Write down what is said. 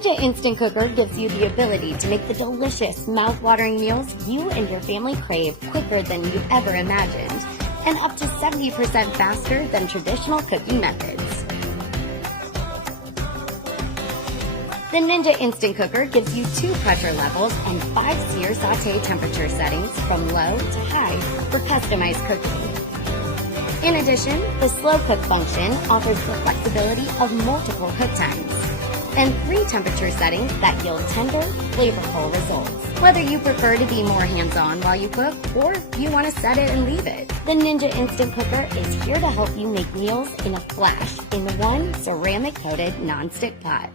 Ninja Instant Cooker gives you the ability to make the delicious, mouth-watering meals you and your family crave quicker than you ever imagined, and up to 70% faster than traditional cooking methods. The Ninja Instant Cooker gives you 2 pressure levels and 5 sear saute temperature settings from low to high for customized cooking. In addition, the slow cook function offers the flexibility of multiple cook times and 3 temperature settings that yield tender, flavorful results. Whether you prefer to be more hands-on while you cook or you want to set it and leave it, the Ninja Instant Cooker is here to help you make meals in a flash in one ceramic-coated nonstick pot.